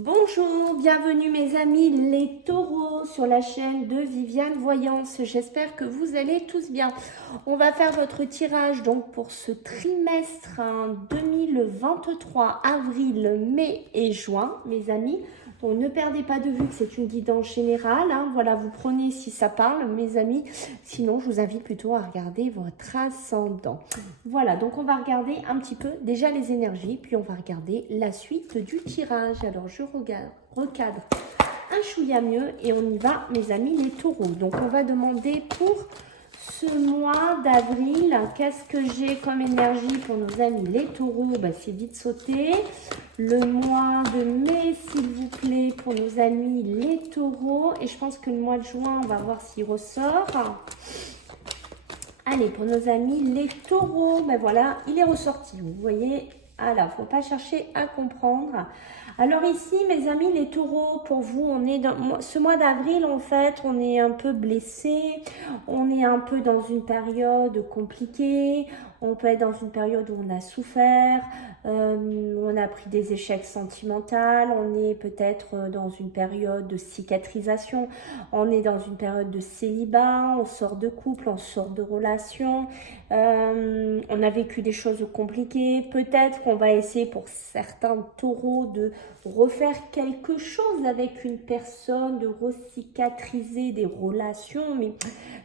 Bonjour, bienvenue mes amis les taureaux sur la chaîne de Viviane Voyance. J'espère que vous allez tous bien. On va faire votre tirage donc pour ce trimestre 2023, avril, mai et juin, mes amis. Donc ne perdez pas de vue que c'est une guidance générale. Voilà, vous prenez si ça parle, mes amis. Sinon, je vous invite plutôt à regarder votre ascendant. Voilà, donc on va regarder un petit peu déjà les énergies, puis on va regarder la suite du tirage. Alors je recadre un chouïa mieux et on y va, mes amis les taureaux. Donc on va demander pour ce mois d'avril, qu'est-ce que j'ai comme énergie pour nos amis les taureaux? C'est vite sauté. Le mois de mai, s'il vous plaît, pour nos amis les taureaux. Et je pense que le mois de juin, on va voir s'il ressort. Allez, pour nos amis les taureaux, voilà, il est ressorti. Vous voyez, alors, faut pas chercher à comprendre. Alors ici, mes amis les taureaux, pour vous, on est dans ce mois d'avril, en fait, on est un peu blessé, on est un peu dans une période compliquée, on peut être dans une période où on a souffert, on a pris des échecs sentimentaux, on est peut-être dans une période de cicatrisation, on est dans une période de célibat, on sort de couple, on sort de relation, on a vécu des choses compliquées, peut-être qu'on va essayer pour certains taureaux de refaire quelque chose avec une personne, de recicatriser des relations, mais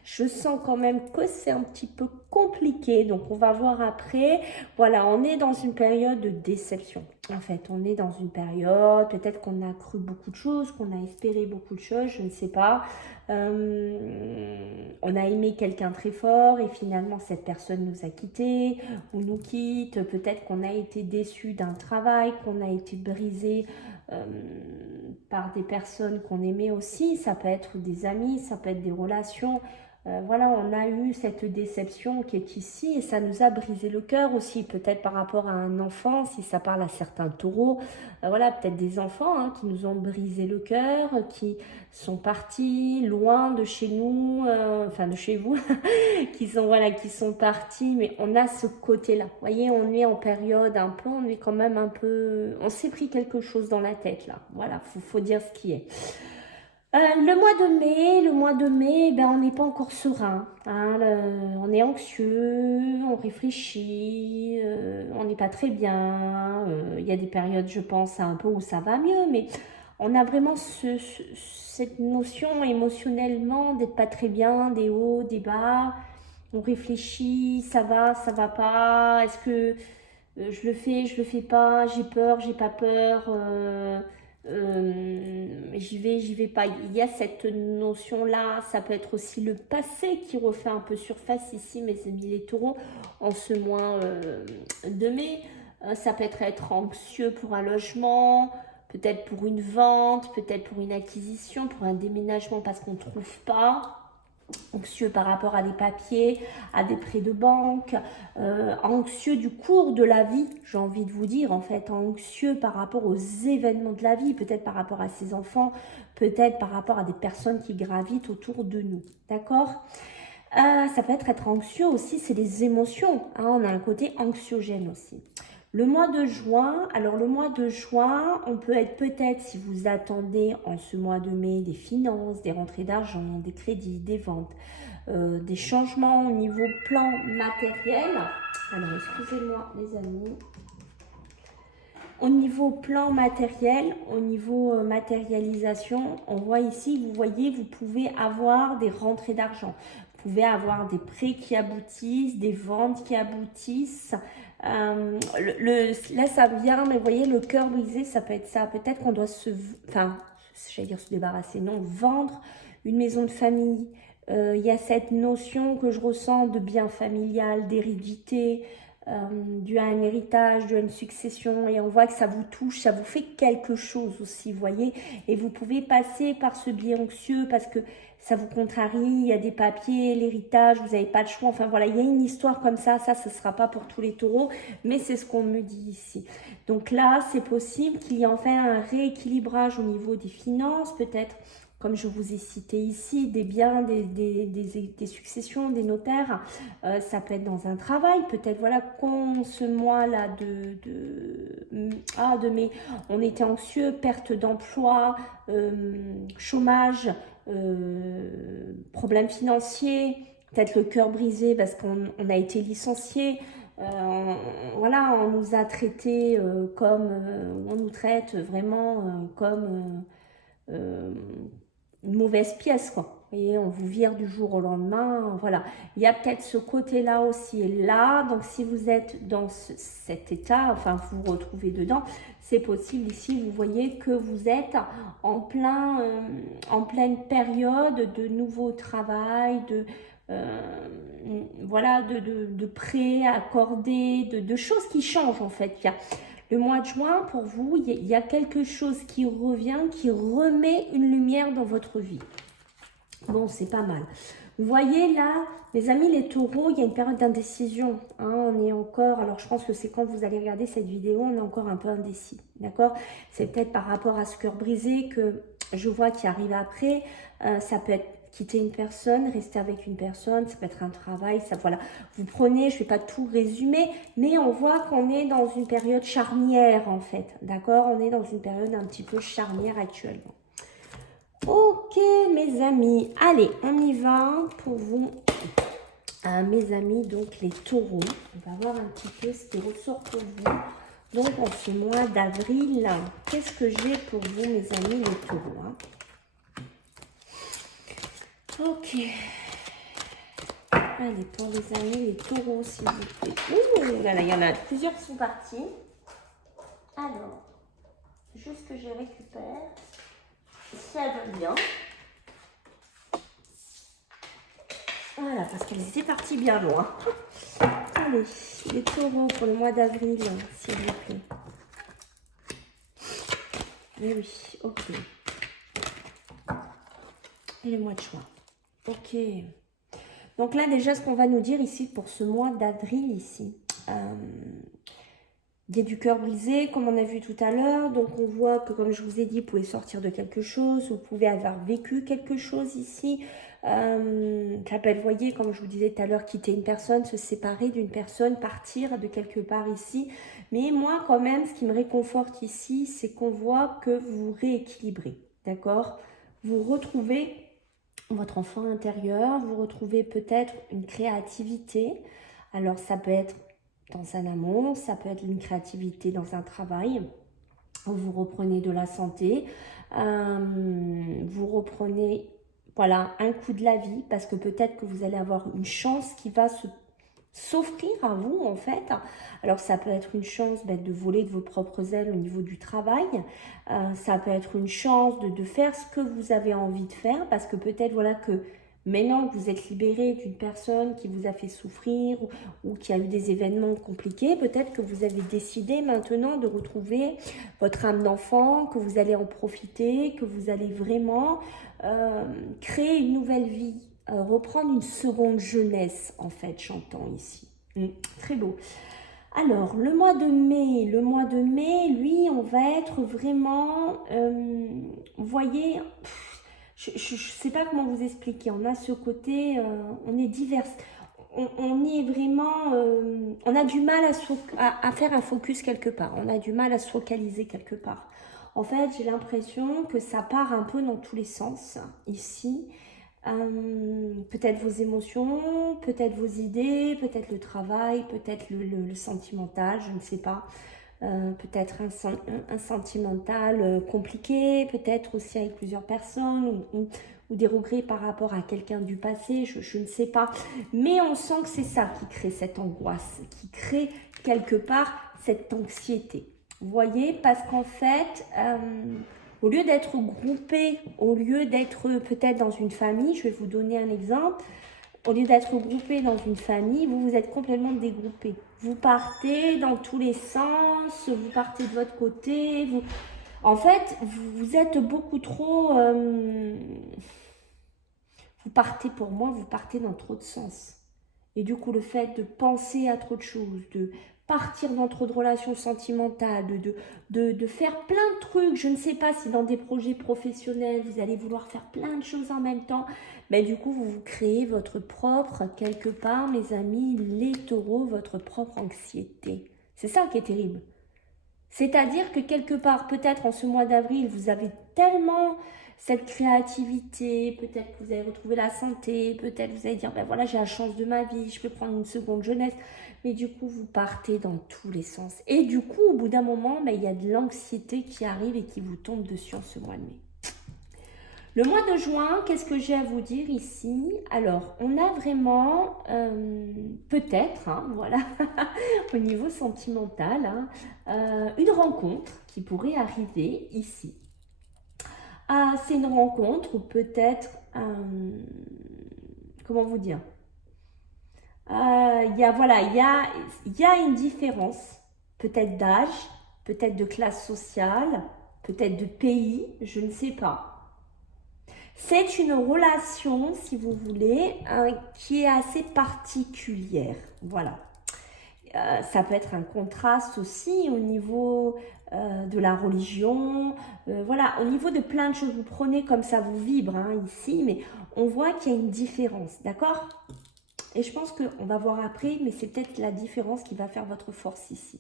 je sens quand même que c'est un petit peu compliqué, donc on va voir après. Voilà, on est dans une période de déception. En fait, on est dans une période, peut-être qu'on a cru beaucoup de choses, qu'on a espéré beaucoup de choses, je ne sais pas. On a aimé quelqu'un très fort et finalement cette personne nous a quittés ou nous quitte. Peut-être qu'on a été déçu d'un travail, qu'on a été brisé par des personnes qu'on aimait aussi. Ça peut être des amis, ça peut être des relations. Voilà, on a eu cette déception qui est ici et ça nous a brisé le cœur aussi, peut-être par rapport à un enfant, si ça parle à certains taureaux. Voilà, peut-être des enfants qui nous ont brisé le cœur, qui sont partis loin de chez nous, enfin de chez vous, qui sont partis, mais on a ce côté-là. Vous voyez, on est en période un peu, on est quand même un peu, on s'est pris quelque chose dans la tête là. Voilà, faut dire ce qui est. Le mois de mai, on n'est pas encore serein. On est anxieux, on réfléchit, on n'est pas très bien. Il y a des périodes, je pense, un peu où ça va mieux, mais on a vraiment cette notion émotionnellement d'être pas très bien, des hauts, des bas. On réfléchit, ça va pas. Est-ce que je le fais pas, j'ai peur, j'ai pas peur. J'y vais pas. Il y a cette notion-là. Ça peut être aussi le passé qui refait un peu surface ici, mes amis les taureaux, en ce mois de mai. Ça peut être anxieux pour un logement, peut-être pour une vente, peut-être pour une acquisition, pour un déménagement parce qu'on ne trouve pas. Anxieux par rapport à des papiers, à des prêts de banque, anxieux du cours de la vie, j'ai envie de vous dire, en fait, anxieux par rapport aux événements de la vie, peut-être par rapport à ses enfants, peut-être par rapport à des personnes qui gravitent autour de nous, d'accord? Ça peut être anxieux aussi, c'est les émotions, on a un côté anxiogène aussi. Le mois de juin, alors le mois de juin, on peut être peut-être, si vous attendez en ce mois de mai, des finances, des rentrées d'argent, des crédits, des ventes, des changements au niveau plan matériel. Alors, excusez-moi les amis. Au niveau plan matériel, au niveau matérialisation, on voit ici, vous voyez, vous pouvez avoir des rentrées d'argent. Vous pouvez avoir des prêts qui aboutissent, des ventes qui aboutissent. Là, ça vient, mais vous voyez, le cœur brisé, ça peut être ça. Peut-être qu'on doit j'allais dire se débarrasser, non, vendre une maison de famille. Il y a cette notion que je ressens de bien familial, d'hérédité, dû à un héritage, dû à une succession, et on voit que ça vous touche, ça vous fait quelque chose aussi, vous voyez, et vous pouvez passer par ce biais anxieux parce que ça vous contrarie, il y a des papiers, l'héritage, vous n'avez pas de choix, enfin voilà, il y a une histoire comme ça, ce ne sera pas pour tous les taureaux, mais c'est ce qu'on me dit ici. Donc là, c'est possible qu'il y ait enfin un rééquilibrage au niveau des finances, peut-être comme je vous ai cité ici, des biens, des successions, des notaires. Ça peut être dans un travail, peut-être, voilà, quand ce mois-là de mai, on était anxieux, perte d'emploi, chômage, problèmes financiers, peut-être le cœur brisé parce qu'on a été licencié. Voilà, on nous a traités comme, on nous traite vraiment comme une mauvaise pièce, quoi. Et on vous vire du jour au lendemain, voilà. Il y a peut-être ce côté-là aussi. Et là, donc si vous êtes dans cet état, enfin vous vous retrouvez dedans, c'est possible ici, vous voyez que vous êtes en pleine période de nouveau travail, voilà, de prêts accordés, de choses qui changent en fait. Il y a le mois de juin, pour vous, il y a quelque chose qui revient, qui remet une lumière dans votre vie. Bon, c'est pas mal. Vous voyez là, mes amis les taureaux, il y a une période d'indécision. Hein, on est encore, alors je pense que c'est quand vous allez regarder cette vidéo, on est encore un peu indécis. D'accord? C'est peut-être par rapport à ce cœur brisé que je vois qui arrive après. Ça peut être quitter une personne, rester avec une personne, ça peut être un travail, ça voilà. Vous prenez, je ne vais pas tout résumer, mais on voit qu'on est dans une période charnière en fait. D'accord? On est dans une période un petit peu charnière actuellement. Ok mes amis, allez, on y va pour vous, mes amis, donc les taureaux. On va voir un petit peu ce qui ressort pour vous. Donc en ce mois d'avril, qu'est-ce que j'ai pour vous mes amis les taureaux, hein? Ok. Allez, pour les amis les taureaux, s'il vous plaît. Ouh, voilà, il y en a plusieurs qui sont partis. Alors, juste que je récupère. Si elle va bien. Voilà, parce qu'elles étaient parties bien loin. Allez, les taureaux pour le mois d'avril, s'il vous plaît. Mais oui, ok. Et le mois de juin. Ok. Donc là, déjà, ce qu'on va nous dire ici pour ce mois d'avril, ici. Il y a du cœur brisé, comme on a vu tout à l'heure. Donc, on voit que, comme je vous ai dit, vous pouvez sortir de quelque chose. Vous pouvez avoir vécu quelque chose ici. Ça peut être, vous voyez, comme je vous disais tout à l'heure, quitter une personne, se séparer d'une personne, partir de quelque part ici. Mais moi, quand même, ce qui me réconforte ici, c'est qu'on voit que vous vous rééquilibrez. D'accord? Vous retrouvez votre enfant intérieur. Vous retrouvez peut-être une créativité. Alors, ça peut être dans un amour, ça peut être une créativité dans un travail, vous reprenez de la santé, vous reprenez voilà, un coup de la vie, parce que peut-être que vous allez avoir une chance qui va s'offrir à vous en fait. Alors ça peut être une chance de voler de vos propres ailes au niveau du travail, ça peut être une chance de faire ce que vous avez envie de faire, parce que peut-être voilà que maintenant que vous êtes libéré d'une personne qui vous a fait souffrir ou qui a eu des événements compliqués, peut-être que vous avez décidé maintenant de retrouver votre âme d'enfant, que vous allez en profiter, que vous allez vraiment créer une nouvelle vie, reprendre une seconde jeunesse en fait, j'entends ici. Très beau. Alors, le mois de mai, lui, on va être vraiment, vous voyez, je ne sais pas comment vous expliquer. On a ce côté, on est divers. On est vraiment, on a du mal à faire un focus quelque part. On a du mal à se focaliser quelque part. En fait, j'ai l'impression que ça part un peu dans tous les sens ici. Peut-être vos émotions, peut-être vos idées, peut-être le travail, peut-être le sentimental, je ne sais pas. Peut-être un sentimental compliqué, peut-être aussi avec plusieurs personnes ou des regrets par rapport à quelqu'un du passé, je ne sais pas. Mais on sent que c'est ça qui crée cette angoisse, qui crée quelque part cette anxiété. Vous voyez, parce qu'en fait, au lieu d'être groupé, au lieu d'être peut-être dans une famille, je vais vous donner un exemple. Au lieu d'être groupé dans une famille, vous êtes complètement dégroupé. Vous partez dans tous les sens, vous partez de votre côté. En fait, vous êtes beaucoup trop... vous partez, pour moi, vous partez dans trop de sens. Et du coup, le fait de penser à trop de choses, de partir dans trop de relations sentimentales, de faire plein de trucs. Je ne sais pas si dans des projets professionnels, vous allez vouloir faire plein de choses en même temps. Mais du coup, vous vous créez votre propre, quelque part, mes amis, les taureaux, votre propre anxiété. C'est ça qui est terrible. C'est-à-dire que quelque part, peut-être en ce mois d'avril, vous avez tellement cette créativité, peut-être que vous allez retrouver la santé, peut-être vous allez dire, ben voilà, j'ai la chance de ma vie, je peux prendre une seconde jeunesse. Mais du coup, vous partez dans tous les sens. Et du coup, au bout d'un moment, ben, il y a de l'anxiété qui arrive et qui vous tombe dessus en ce mois de mai. Le mois de juin, qu'est-ce que j'ai à vous dire ici? Alors, on a vraiment, peut-être, hein, voilà, au niveau sentimental, hein, une rencontre qui pourrait arriver ici. C'est une rencontre ou peut-être, comment vous dire? Il y a une différence, peut-être d'âge, peut-être de classe sociale, peut-être de pays, je ne sais pas. C'est une relation, si vous voulez, qui est assez particulière. Voilà. Ça peut être un contraste aussi au niveau de la religion. Voilà, au niveau de plein de choses. Vous prenez comme ça vous vibre hein, ici, mais on voit qu'il y a une différence. D'accord? Et je pense qu'on va voir après, mais c'est peut-être la différence qui va faire votre force ici.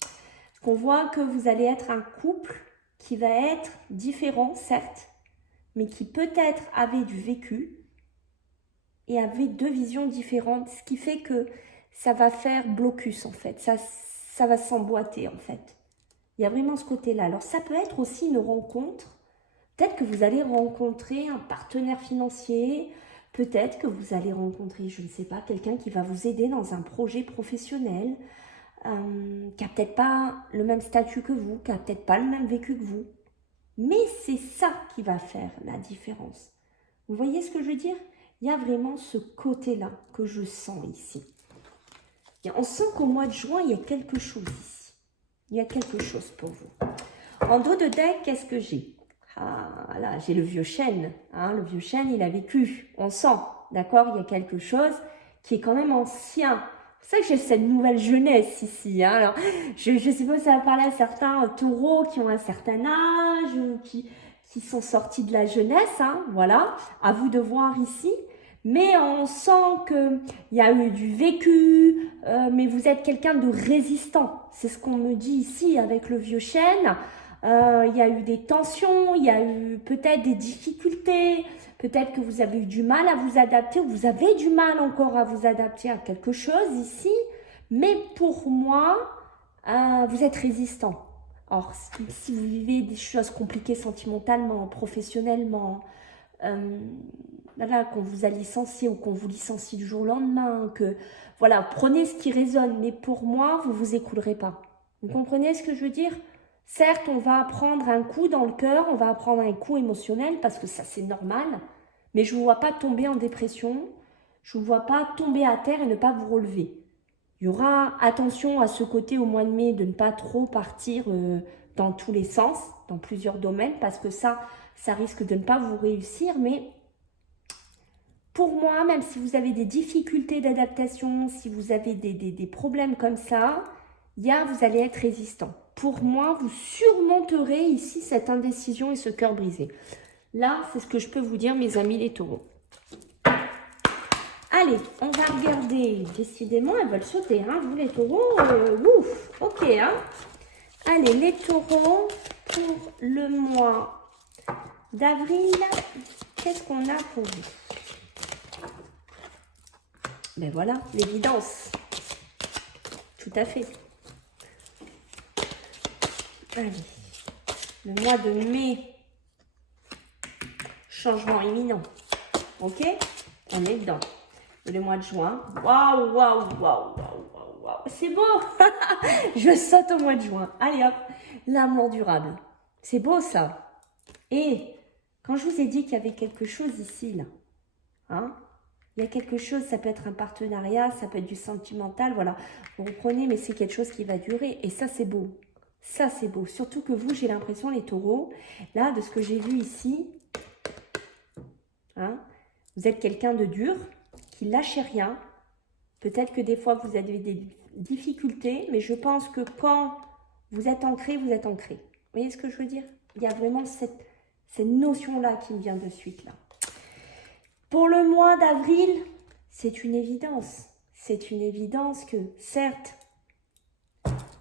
Parce qu'on voit que vous allez être un couple qui va être différent, certes, mais qui peut-être avait du vécu et avait deux visions différentes, ce qui fait que ça va faire blocus en fait, ça va s'emboîter en fait. Il y a vraiment ce côté-là. Alors ça peut être aussi une rencontre, peut-être que vous allez rencontrer un partenaire financier, peut-être que vous allez rencontrer, je ne sais pas, quelqu'un qui va vous aider dans un projet professionnel, qui n'a peut-être pas le même statut que vous, qui n'a peut-être pas le même vécu que vous. Mais c'est ça qui va faire la différence. Vous voyez ce que je veux dire? Il y a vraiment ce côté-là que je sens ici. Et on sent qu'au mois de juin, il y a quelque chose ici. Il y a quelque chose pour vous. En dos de deck, qu'est-ce que j'ai? Ah là, j'ai le vieux chêne. Hein, le vieux chêne, il a vécu. On sent, d'accord? Il y a quelque chose qui est quand même ancien. C'est ça que j'ai cette nouvelle jeunesse ici. Hein. Alors, je ne sais pas si ça va parler à certains taureaux qui ont un certain âge ou qui sont sortis de la jeunesse. Hein, voilà, à vous de voir ici. Mais on sent qu'il y a eu du vécu, mais vous êtes quelqu'un de résistant. C'est ce qu'on me dit ici avec le vieux chêne. Il y a eu des tensions, il y a eu peut-être des difficultés, peut-être que vous avez eu du mal à vous adapter, ou vous avez du mal encore à vous adapter à quelque chose ici, mais pour moi, vous êtes résistant. Or, si vous vivez des choses compliquées sentimentalement, professionnellement, voilà, qu'on vous a licencié ou qu'on vous licencie du jour au lendemain, que voilà, prenez ce qui résonne, mais pour moi, vous vous écoulerez pas. Vous comprenez ce que je veux dire? Certes, on va prendre un coup dans le cœur, on va prendre un coup émotionnel parce que ça c'est normal, mais je ne vous vois pas tomber en dépression, je ne vous vois pas tomber à terre et ne pas vous relever. Il y aura attention à ce côté au mois de mai de ne pas trop partir dans tous les sens, dans plusieurs domaines, parce que ça risque de ne pas vous réussir, mais pour moi, même si vous avez des difficultés d'adaptation, si vous avez des problèmes comme ça, vous allez être résistant. Pour moi, vous surmonterez ici cette indécision et ce cœur brisé. Là, c'est ce que je peux vous dire, mes amis les taureaux. Allez, on va regarder. Décidément, elles veulent sauter, hein, vous les taureaux. Ouf, ok, hein. Allez, les taureaux, pour le mois d'avril, qu'est-ce qu'on a pour vous? Ben voilà, l'évidence. Tout à fait. Allez, le mois de mai, changement imminent. Ok, on est dedans. Et le mois de juin, waouh, waouh, waouh, waouh, waouh, waouh, c'est beau. Je saute au mois de juin. Allez hop, l'amour durable. C'est beau ça. Et quand je vous ai dit qu'il y avait quelque chose ici, là, hein, il y a quelque chose, ça peut être un partenariat, ça peut être du sentimental, voilà. Vous reprenez, mais c'est quelque chose qui va durer. Et ça, c'est beau. Ça, c'est beau. Surtout que vous, j'ai l'impression, les taureaux, là, de ce que j'ai vu ici, hein, vous êtes quelqu'un de dur, qui lâche rien. Peut-être que des fois, vous avez difficultés, mais je pense que quand vous êtes ancré, vous êtes ancré. Vous voyez ce que je veux dire? Il y a vraiment cette notion-là qui me vient de suite là. Pour le mois d'avril, c'est une évidence. C'est une évidence que, certes,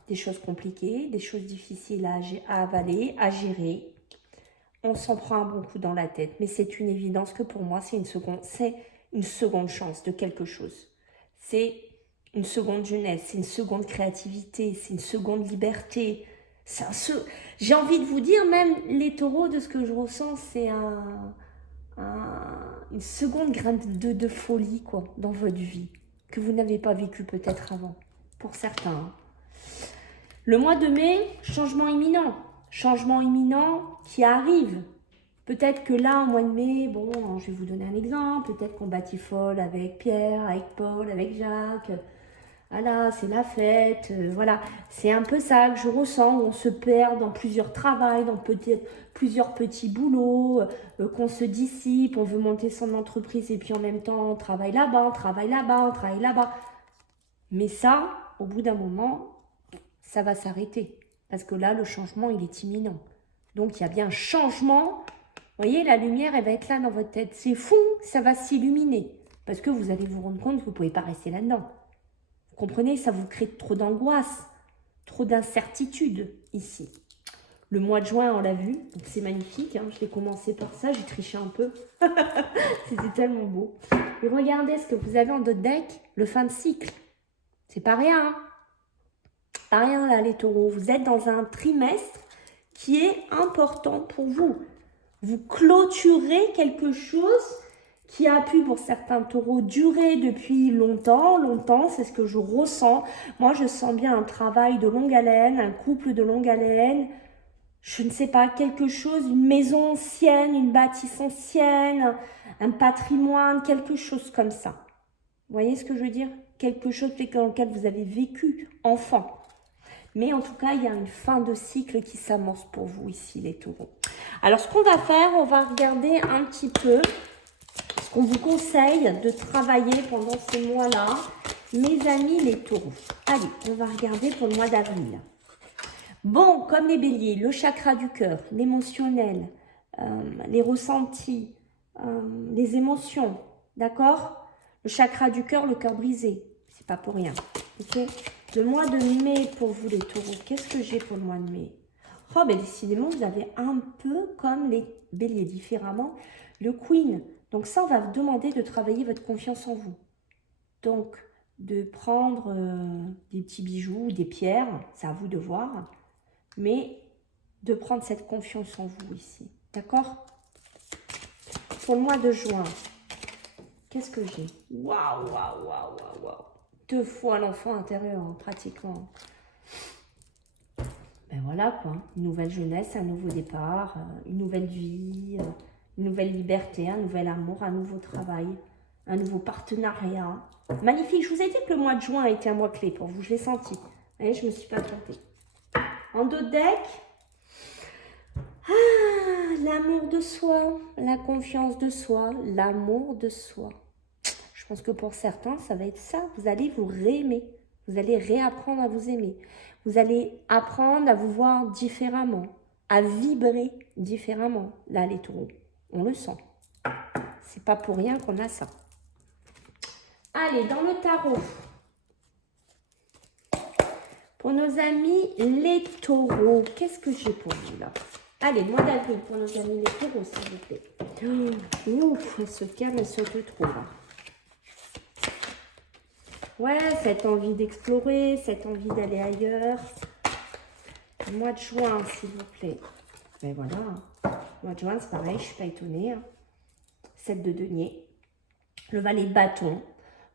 des choses compliquées, des choses difficiles à avaler, à gérer, on s'en prend un bon coup dans la tête. Mais c'est une évidence que pour moi, c'est une seconde chance de quelque chose. C'est une seconde jeunesse, c'est une seconde créativité, c'est une seconde liberté. J'ai envie de vous dire, même les taureaux, de ce que je ressens, c'est une seconde graine de folie quoi, dans votre vie, que vous n'avez pas vécu peut-être avant, pour certains. Hein. Le mois de mai, changement imminent qui arrive. Peut-être que là, au mois de mai, bon, je vais vous donner un exemple, peut-être qu'on batifole avec Pierre, avec Paul, avec Jacques. Voilà, c'est la fête, voilà. C'est un peu ça que je ressens, où on se perd dans plusieurs travails, dans peut-être plusieurs petits boulots, qu'on se dissipe, on veut monter son entreprise et puis en même temps, on travaille là-bas, on travaille là-bas, on travaille là-bas. Mais ça, au bout d'un moment, ça va s'arrêter. Parce que là, le changement, il est imminent. Donc, il y a bien un changement. Vous voyez, la lumière, elle va être là dans votre tête. C'est fou, ça va s'illuminer. Parce que vous allez vous rendre compte que vous ne pouvez pas rester là-dedans. Vous comprenez, ça vous crée trop d'angoisse, trop d'incertitude ici. Le mois de juin, on l'a vu, donc c'est magnifique. Hein. Je vais commencer par ça, j'ai triché un peu. C'était tellement beau. Et regardez ce que vous avez en d'autres deck, le fin de cycle. C'est pas rien. Hein. Pas rien là, les taureaux. Vous êtes dans un trimestre qui est important pour vous. Vous clôturez quelque chose qui a pu, pour certains taureaux, durer depuis longtemps, c'est ce que je ressens. Moi, je sens bien un travail de longue haleine, un couple de longue haleine, je ne sais pas, quelque chose, une maison ancienne, une bâtisse ancienne, un patrimoine, quelque chose comme ça. Vous voyez ce que je veux dire? Quelque chose dans lequel vous avez vécu enfant. Mais en tout cas, il y a une fin de cycle qui s'amorce pour vous ici, les taureaux. Alors, ce qu'on va faire, on va regarder un petit peu ce qu'on vous conseille de travailler pendant ces mois-là. Mes amis, les taureaux. Allez, on va regarder pour le mois d'avril. Bon, comme les béliers, le chakra du cœur, l'émotionnel, les ressentis, les émotions, d'accord? Le chakra du cœur, le cœur brisé. C'est pas pour rien, ok? Le mois de mai pour vous les taureaux, qu'est-ce que j'ai pour le mois de mai? Oh, ben décidément, vous avez un peu comme les béliers, différemment, le Queen. Donc ça, on va vous demander de travailler votre confiance en vous. Donc, de prendre des petits bijoux, des pierres, c'est à vous de voir, mais de prendre cette confiance en vous ici, d'accord? Pour le mois de juin, qu'est-ce que j'ai? Waouh, waouh, waouh, waouh, waouh! 2 fois l'enfant intérieur, hein, pratiquement. Ben voilà quoi, une nouvelle jeunesse, un nouveau départ, une nouvelle vie, une nouvelle liberté, un nouvel amour, un nouveau travail, un nouveau partenariat. Magnifique, je vous ai dit que le mois de juin a été un mois clé pour vous, je l'ai senti. Vous voyez, je ne me suis pas trompée. En dos de deck, l'amour de soi, la confiance de soi, l'amour de soi. Je pense que pour certains, ça va être ça. Vous allez vous réaimer. Vous allez réapprendre à vous aimer. Vous allez apprendre à vous voir différemment, à vibrer différemment. Là, les taureaux, on le sent. C'est pas pour rien qu'on a ça. Allez, dans le tarot. Pour nos amis, les taureaux, qu'est-ce que j'ai pour vous là? Allez, mois d'avril pour nos amis les taureaux, s'il vous plaît. Ouf, elle se calme, elle se retrouve. Ouais, cette envie d'explorer, cette envie d'aller ailleurs. Mois de juin, s'il vous plaît. Ben voilà. Mois de juin, c'est pareil, je ne suis pas étonnée. 7 de denier. Le valet de bâton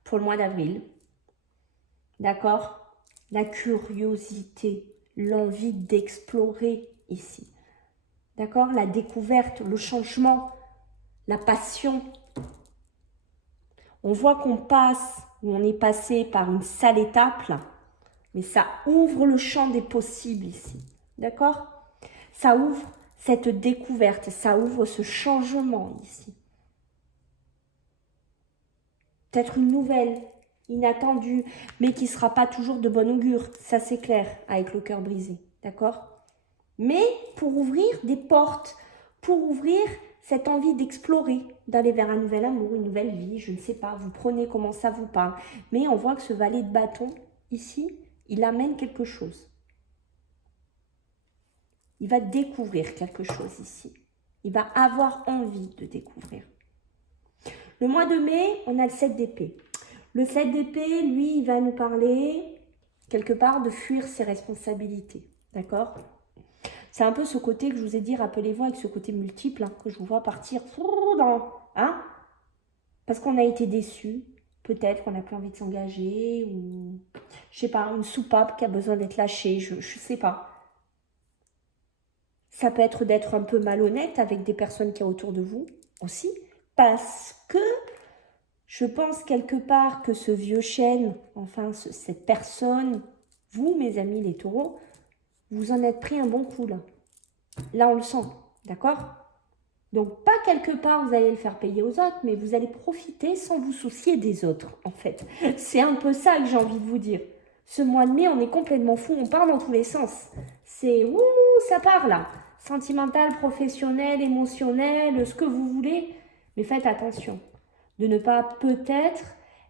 pour le mois d'avril. D'accord? La curiosité, l'envie d'explorer ici. D'accord? La découverte, le changement, la passion. On voit qu'on passe, ou on est passé par une sale étape là, mais ça ouvre le champ des possibles ici. D'accord? Ça ouvre cette découverte, ça ouvre ce changement ici. Peut-être une nouvelle inattendu, mais qui ne sera pas toujours de bon augure. Ça, c'est clair, avec le cœur brisé. D'accord? Mais pour ouvrir des portes, pour ouvrir cette envie d'explorer, d'aller vers un nouvel amour, une nouvelle vie, je ne sais pas, vous prenez comment ça vous parle. Mais on voit que ce valet de bâton, ici, il amène quelque chose. Il va découvrir quelque chose ici. Il va avoir envie de découvrir. Le mois de mai, on a le 7 d'épée. Le 7 d'épée, lui, il va nous parler, quelque part, de fuir ses responsabilités. D'accord? C'est un peu ce côté que je vous ai dit, rappelez-vous, avec ce côté multiple, hein, que je vous vois partir dans... Hein, parce qu'on a été déçus. Peut-être qu'on n'a plus envie de s'engager, ou... Je sais pas, une soupape qui a besoin d'être lâchée, je sais pas. Ça peut être d'être un peu malhonnête avec des personnes qui sont autour de vous aussi. Parce que je pense quelque part que ce vieux chêne, enfin cette personne, vous mes amis les taureaux, vous en êtes pris un bon coup là. Là on le sent, d'accord? Donc pas quelque part vous allez le faire payer aux autres, mais vous allez profiter sans vous soucier des autres en fait. C'est un peu ça que j'ai envie de vous dire. Ce mois de mai on est complètement fou, on part dans tous les sens. C'est ouh, ça part là. Sentimental, professionnel, émotionnel, ce que vous voulez. Mais faites attention de ne pas peut-être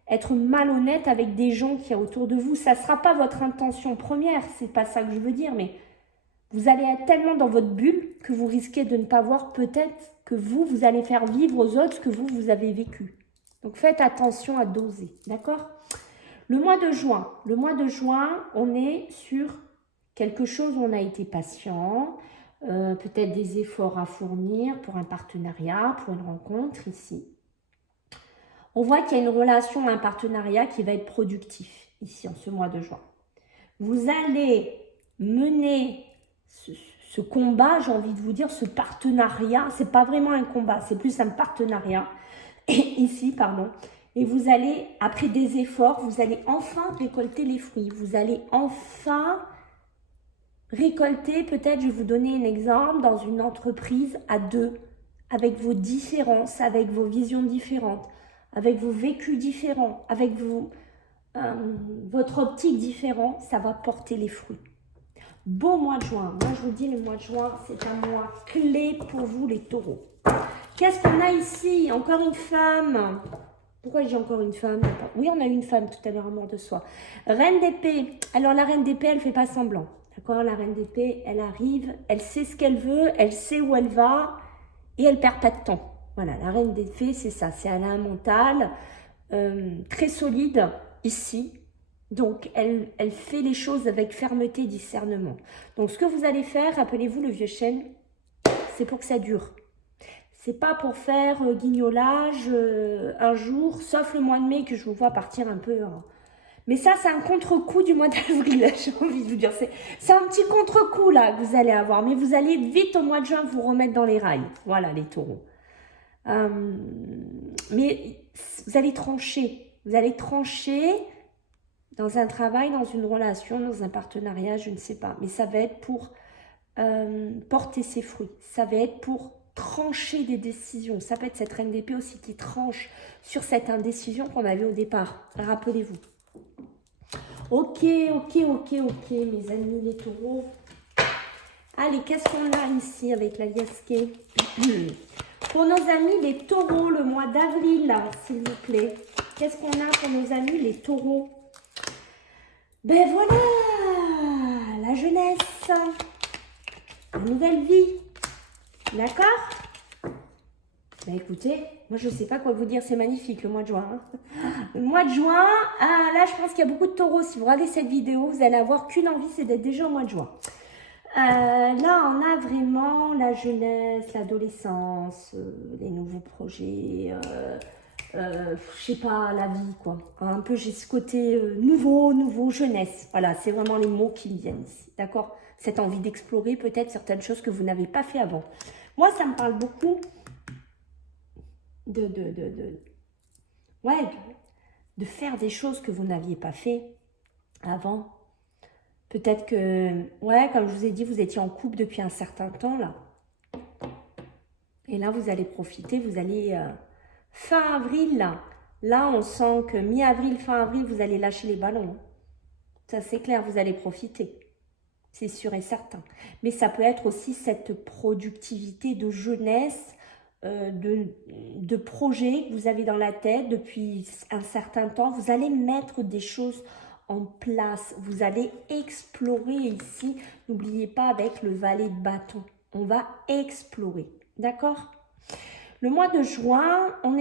être malhonnête avec des gens qui sont autour de vous. Ça ne sera pas votre intention première, c'est pas ça que je veux dire, mais vous allez être tellement dans votre bulle que vous risquez de ne pas voir peut-être que vous allez faire vivre aux autres ce que vous avez vécu. Donc faites attention à doser, d'accord? Le mois de juin, on est sur quelque chose où on a été patient, peut-être des efforts à fournir pour un partenariat, pour une rencontre ici. On voit qu'il y a une relation, un partenariat qui va être productif ici en ce mois de juin. Vous allez mener ce combat, j'ai envie de vous dire, ce partenariat. C'est pas vraiment un combat, c'est plus un partenariat. Et ici, pardon. Et vous allez, après des efforts, vous allez enfin récolter les fruits. Vous allez enfin récolter, peut-être, je vais vous donner un exemple, dans une entreprise à deux, avec vos différences, avec vos visions différentes, avec vos vécus différents, avec votre optique différente, ça va porter les fruits. Beau mois de juin. Moi, je vous dis, le mois de juin, c'est un mois clé pour vous, les taureaux. Qu'est-ce qu'on a ici? Encore une femme. Pourquoi j'ai encore une femme? Oui, on a eu une femme tout à l'heure, mort de soi. Reine d'épée. Alors, la reine d'épée, elle ne fait pas semblant. D'accord? La reine d'épée, elle arrive, elle sait ce qu'elle veut, elle sait où elle va et elle ne perd pas de temps. Voilà, la reine d'épée, c'est ça. C'est elle a un mental très solide ici. Donc, elle fait les choses avec fermeté et discernement. Donc, ce que vous allez faire, rappelez-vous le vieux chêne, c'est pour que ça dure. C'est pas pour faire guignolage un jour, sauf le mois de mai que je vous vois partir un peu. Hein. Mais ça, c'est un contre-coup du mois d'avril, j'ai envie de vous dire. C'est un petit contre-coup là que vous allez avoir. Mais vous allez vite au mois de juin vous remettre dans les rails. Voilà, les taureaux. Mais vous allez trancher. Vous allez trancher dans un travail, dans une relation, dans un partenariat, je ne sais pas. Mais ça va être pour porter ses fruits. Ça va être pour trancher des décisions. Ça peut être cette reine d'épée aussi qui tranche sur cette indécision qu'on avait au départ. Rappelez-vous. Ok, mes amis les taureaux. Allez, qu'est-ce qu'on a ici avec la liasquée? Pour nos amis les taureaux, le mois d'avril, s'il vous plaît. Qu'est-ce qu'on a pour nos amis les taureaux? Ben voilà, la jeunesse, la nouvelle vie, d'accord? Ben écoutez, moi je ne sais pas quoi vous dire, c'est magnifique le mois de juin. Hein. Le mois de juin, là je pense qu'il y a beaucoup de taureaux. Si vous regardez cette vidéo, vous allez avoir qu'une envie, c'est d'être déjà au mois de juin. Là on a vraiment la jeunesse, l'adolescence, les nouveaux projets... je sais pas, la vie, quoi. Un peu, j'ai ce côté nouveau, jeunesse. Voilà, c'est vraiment les mots qui me viennent ici, d'accord? Cette envie d'explorer peut-être certaines choses que vous n'avez pas fait avant. Moi, ça me parle beaucoup de faire des choses que vous n'aviez pas fait avant. Peut-être que, ouais, comme je vous ai dit, vous étiez en couple depuis un certain temps, là. Et là, vous allez profiter, vous allez... fin avril, là, Là, on sent que mi-avril, fin avril, vous allez lâcher les ballons. Ça, c'est clair, vous allez profiter. C'est sûr et certain. Mais ça peut être aussi cette productivité de jeunesse, de projets que vous avez dans la tête depuis un certain temps. Vous allez mettre des choses en place. Vous allez explorer ici. N'oubliez pas avec le valet de bâton. On va explorer. D'accord ? Le mois de juin, on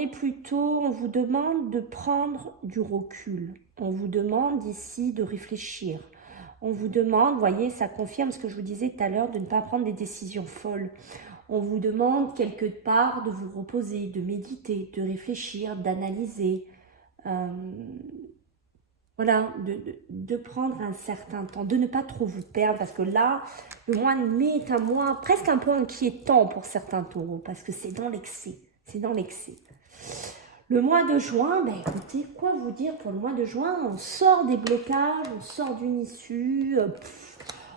vous demande de prendre du recul. On vous demande ici de réfléchir. On vous demande, vous voyez, ça confirme ce que je vous disais tout à l'heure, de ne pas prendre des décisions folles. On vous demande quelque part de vous reposer, de méditer, de réfléchir, d'analyser. Voilà, de prendre un certain temps, de ne pas trop vous perdre, parce que là, le mois de mai est un mois presque un peu inquiétant pour certains taureaux, parce que c'est dans l'excès, c'est dans l'excès. Le mois de juin, ben écoutez, quoi vous dire pour le mois de juin? On sort des blocages, on sort d'une issue,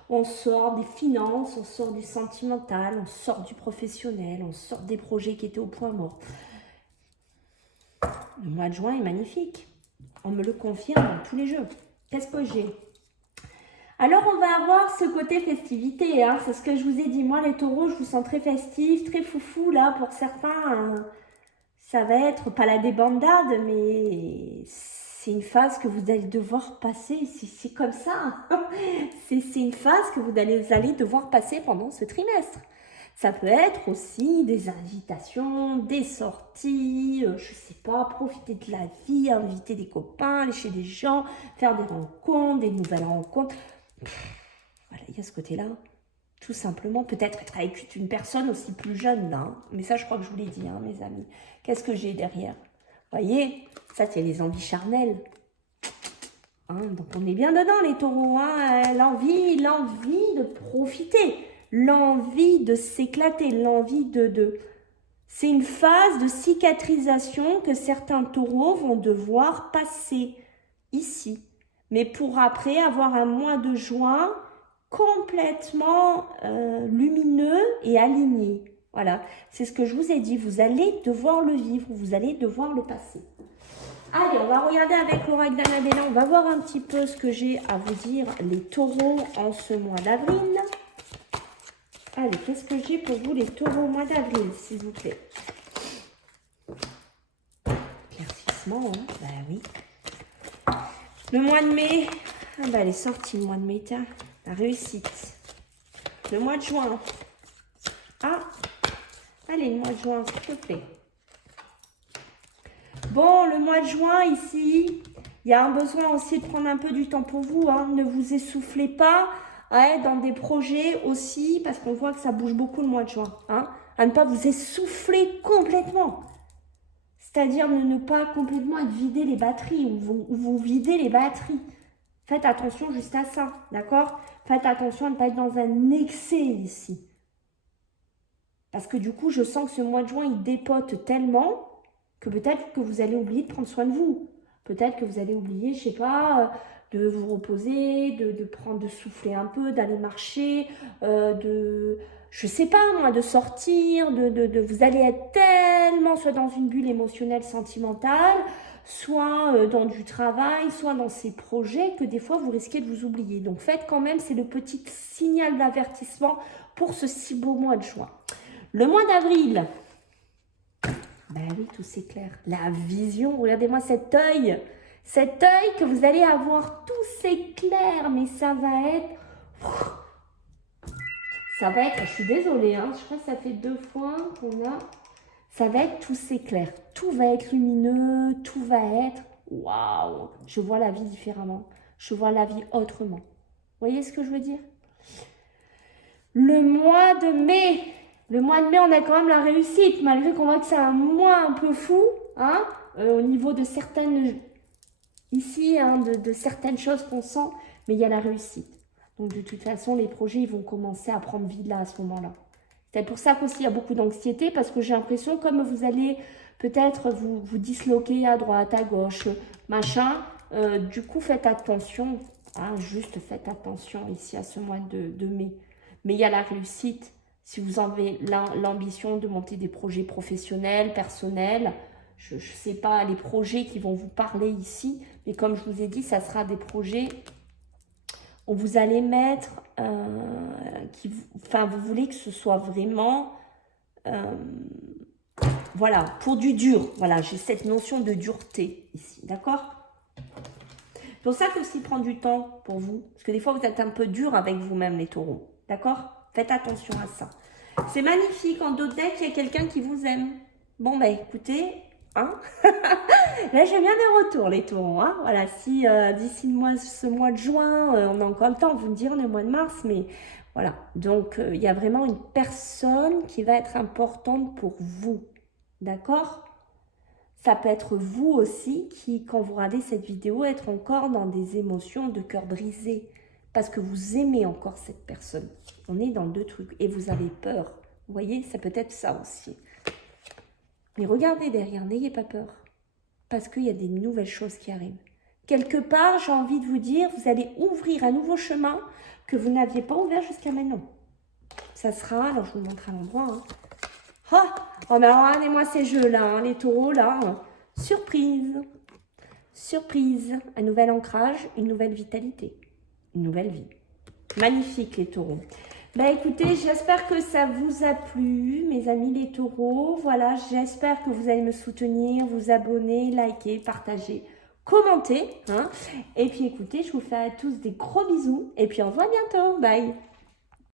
on sort des finances, on sort du sentimental, on sort du professionnel, on sort des projets qui étaient au point mort. Le mois de juin est magnifique. On me le confirme dans tous les jeux. Qu'est-ce que j'ai? Alors, on va avoir ce côté festivité. Hein. C'est ce que je vous ai dit. Moi, les taureaux, je vous sens très festifs, très foufou. Là, pour certains, ça va être pas la débandade, mais c'est une phase que vous allez devoir passer. C'est comme ça. C'est une phase que vous allez devoir passer pendant ce trimestre. Ça peut être aussi des invitations, des sorties, je sais pas, profiter de la vie, inviter des copains, aller chez des gens, faire des rencontres, des nouvelles rencontres. Voilà, il y a ce côté-là. Tout simplement, peut-être être avec une personne aussi plus jeune, là. Hein. Mais ça, je crois que je vous l'ai dit, hein, mes amis. Qu'est-ce que j'ai derrière? Vous voyez, ça, c'est les envies charnelles. Hein, donc, on est bien dedans, les taureaux. Hein, l'envie de profiter. L'envie de s'éclater, l'envie de... C'est une phase de cicatrisation que certains taureaux vont devoir passer ici. Mais pour après avoir un mois de juin complètement lumineux et aligné. Voilà, c'est ce que je vous ai dit. Vous allez devoir le vivre, vous allez devoir le passer. Allez, on va regarder avec l'oracle d'Annabella. On va voir un petit peu ce que j'ai à vous dire, les taureaux, en ce mois d'avril. Allez, qu'est-ce que j'ai pour vous, les taureaux, au mois d'avril, s'il vous plaît? Éclaircissement, hein? Bah oui. Le mois de mai, ah bah elle est sortie le mois de mai, tiens. La réussite. Le mois de juin. Ah, allez, le mois de juin, s'il te plaît. Bon, le mois de juin, ici, il y a un besoin aussi de prendre un peu du temps pour vous, hein. Ne vous essoufflez pas. Ouais, dans des projets aussi, parce qu'on voit que ça bouge beaucoup le mois de juin, hein, à ne pas vous essouffler complètement. C'est-à-dire ne pas complètement être vidé les batteries, ou vous videz les batteries. Faites attention juste à ça, d'accord? Faites attention à ne pas être dans un excès ici. Parce que du coup, je sens que ce mois de juin, il dépote tellement que peut-être que vous allez oublier de prendre soin de vous. Peut-être que vous allez oublier, je sais pas... de vous reposer, de souffler un peu, d'aller marcher, je sais pas moi, de sortir, vous allez être tellement soit dans une bulle émotionnelle, sentimentale, soit dans du travail, soit dans ces projets que des fois vous risquez de vous oublier. Donc faites quand même, c'est le petit signal d'avertissement pour ce si beau mois de juin. Le mois d'avril, ben oui, tout c'est clair. La vision, regardez-moi cet œil. Cet œil que vous allez avoir, tout s'éclaire, mais ça va être, je suis désolée, hein, je crois que ça fait 2 fois qu'on a, ça va être tout s'éclaire, tout va être lumineux, tout va être, waouh, je vois la vie différemment, je vois la vie autrement. Vous voyez ce que je veux dire? Le mois de mai, on a quand même la réussite, malgré qu'on voit que c'est un mois un peu fou, hein, au niveau de certaines... Ici, hein, de certaines choses qu'on sent, mais il y a la réussite. Donc, de toute façon, les projets, ils vont commencer à prendre vie là, à ce moment-là. C'est pour ça qu'aussi, il y a beaucoup d'anxiété, parce que j'ai l'impression, comme vous allez peut-être vous disloquer à droite, à gauche, machin, du coup, faites attention, hein, juste faites attention ici à ce mois de mai. Mais il y a la réussite. Si vous avez l'ambition de monter des projets professionnels, personnels, je ne sais pas les projets qui vont vous parler ici, mais comme je vous ai dit, ça sera des projets où vous allez mettre, enfin, vous voulez que ce soit vraiment, voilà, pour du dur. Voilà, j'ai cette notion de dureté ici, d'accord? C'est pour ça que aussi prend du temps pour vous, parce que des fois, vous êtes un peu dur avec vous-même, les taureaux, d'accord? Faites attention à ça. C'est magnifique, en dos de deck, il y a quelqu'un qui vous aime. Bon, ben, écoutez, hein? Là, j'ai bien des retours, les taureaux. Hein, voilà, si d'ici ce mois de juin, on a encore le temps, vous me direz, on est au mois de mars, mais voilà. Donc, il y a vraiment une personne qui va être importante pour vous. D'accord? Ça peut être vous aussi qui, quand vous regardez cette vidéo, être encore dans des émotions de cœur brisé. Parce que vous aimez encore cette personne. On est dans deux trucs. Et vous avez peur. Vous voyez, ça peut être ça aussi. Mais regardez derrière, n'ayez pas peur. Parce qu'il y a des nouvelles choses qui arrivent. Quelque part, j'ai envie de vous dire, vous allez ouvrir un nouveau chemin que vous n'aviez pas ouvert jusqu'à maintenant. Ça sera, alors je vous montre à l'endroit. Hein. Oh, mais regardez-moi ces jeux-là, hein, les taureaux, là. Surprise. Surprise. Un nouvel ancrage, une nouvelle vitalité. Une nouvelle vie. Magnifique, les taureaux. Ben écoutez, j'espère que ça vous a plu, mes amis les taureaux. Voilà, j'espère que vous allez me soutenir, vous abonner, liker, partager, commenter. Hein. Et puis écoutez, je vous fais à tous des gros bisous. Et puis on se voit bientôt. Bye.